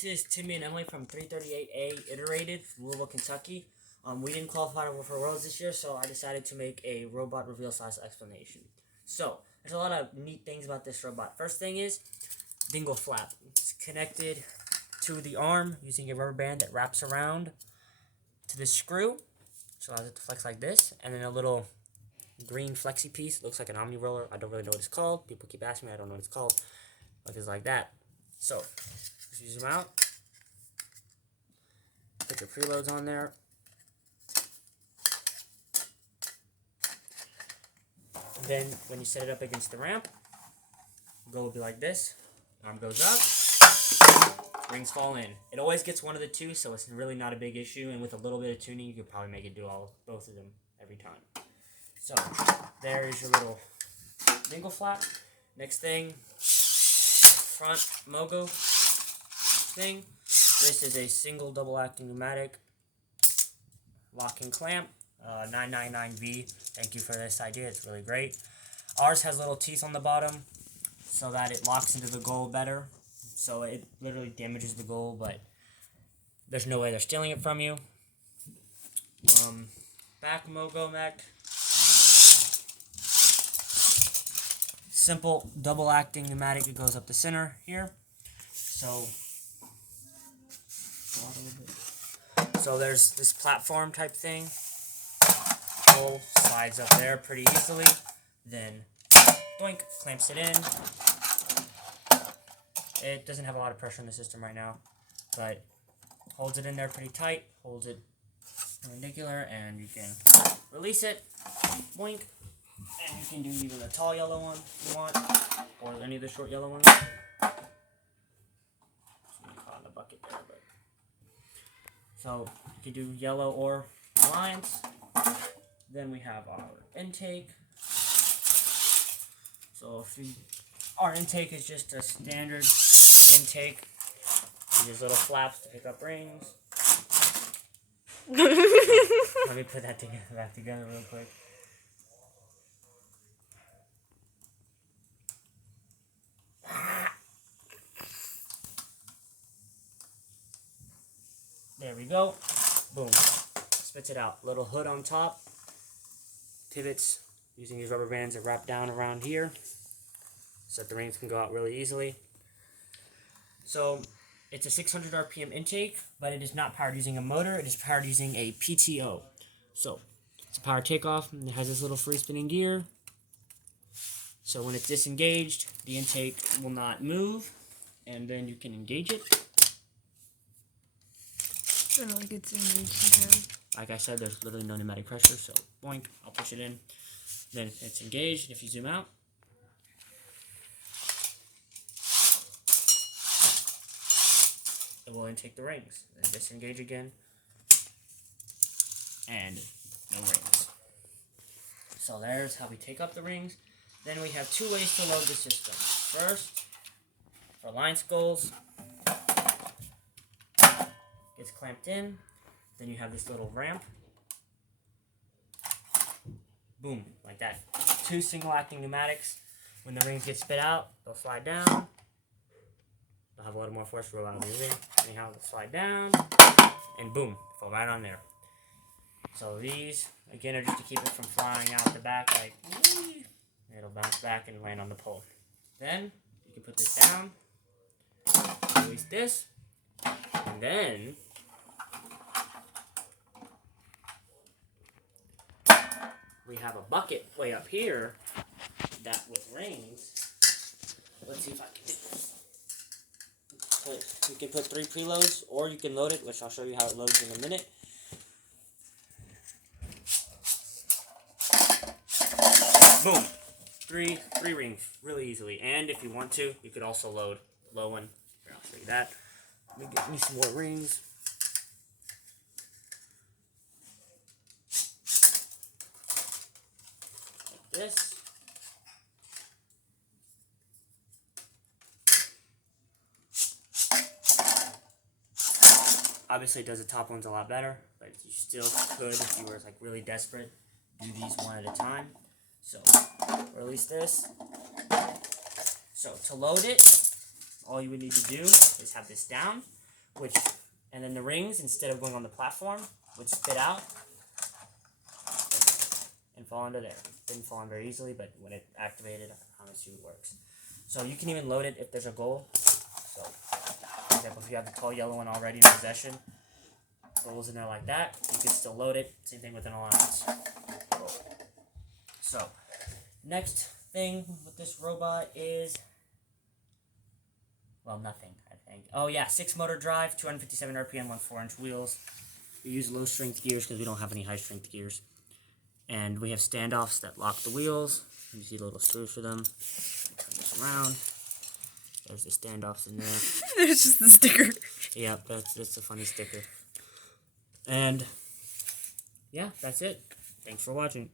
This is Timmy and Emily from 338A Iterated, Louisville, Kentucky. We didn't qualify for Worlds this year, so I decided to make a robot reveal / explanation. So, there's a lot of neat things about this robot. First thing is Dingle Flap. It's connected to the arm using a rubber band that wraps around to the screw, which allows it to flex like this, and then a little green flexi piece. It looks like an omni roller. I don't really know what it's called. People keep asking me. I don't know what it's called. But it's like that. So, just use them out. Put your preloads on there. Then, when you set it up against the ramp, the goal will be like this. Arm goes up. Rings fall in. It always gets one of the two, so it's really not a big issue. And with a little bit of tuning, you could probably make it do both of them every time. So, there is your little Dingle Flap. Next thing, front Mogo thing. This is a single double acting pneumatic locking clamp, 999V. Thank you for this idea, it's really great. Ours has little teeth on the bottom so that it locks into the goal better. So it literally damages the goal, but there's no way they're stealing it from you. Back Mogo mech. Simple double acting pneumatic that goes up the center here. So there's this platform type thing. Goal slides up there pretty easily. Then doink, clamps it in. It doesn't have a lot of pressure in the system right now, but holds it in there pretty tight. Holds it perpendicular, and you can release it. Boink. And you can do either the tall yellow one if you want, or any of the short yellow ones. Just caught in the bucket there, but so you can do yellow or lines. Then we have our intake. So our intake is just a standard intake. These little flaps to pick up rings. Let me put that back together real quick. There we go. Boom. Spits it out. Little hood on top. Pivots using these rubber bands that wrap down around here so that the rings can go out really easily. So it's a 600 RPM intake, but it is not powered using a motor. It is powered using a PTO. So it's a power takeoff, and it has this little free spinning gear. So when it's disengaged, the intake will not move, and then you can engage it. Like it's engaged. Like I said, there's literally no pneumatic pressure, so boink, I'll push it in. Then it's engaged, and if you zoom out, it will intake the rings. Then disengage again, and no rings. So there's how we take up the rings. Then we have two ways to load the system. First, for line skulls, it's clamped in. Then you have this little ramp. Boom, like that. Two single acting pneumatics. When the rings get spit out, they'll slide down. They'll have a little more force for what I'm using. Anyhow, they'll slide down, and boom, fall right on there. So these, again, are just to keep it from flying out the back like, whee. It'll bounce back and land on the pole. Then, you can put this down, release this, and then we have a bucket way up here that with rings. Let's see if I can do this. You can put 3 preloads, or you can load it, which I'll show you how it loads in a minute. Boom. Three rings really easily. And if you want to, you could also load the low one. Here, I'll show you that. Let me get me some more rings. This. Obviously, it does the top ones a lot better, but you still could, if you were like really desperate, do these one at a time. So, release this. So, to load it, all you would need to do is have this down. and then the rings, instead of going on the platform, would spit out and fall into there. Didn't fall in very easily, but when it activated, I promise you it works. So you can even load it if there's a goal. So, for example, if you have the tall yellow one already in possession, goals in there like that, you can still load it. Same thing with an alliance. So, next thing with this robot is, well, nothing, I think. Oh yeah, 6-motor drive, 257 RPM on 4-inch wheels. We use low-strength gears because we don't have any high-strength gears. And we have standoffs that lock the wheels. You see little screws for them. Turn this around. There's the standoffs in there. There's just the sticker. Yep, that's a funny sticker. And yeah, that's it. Thanks for watching.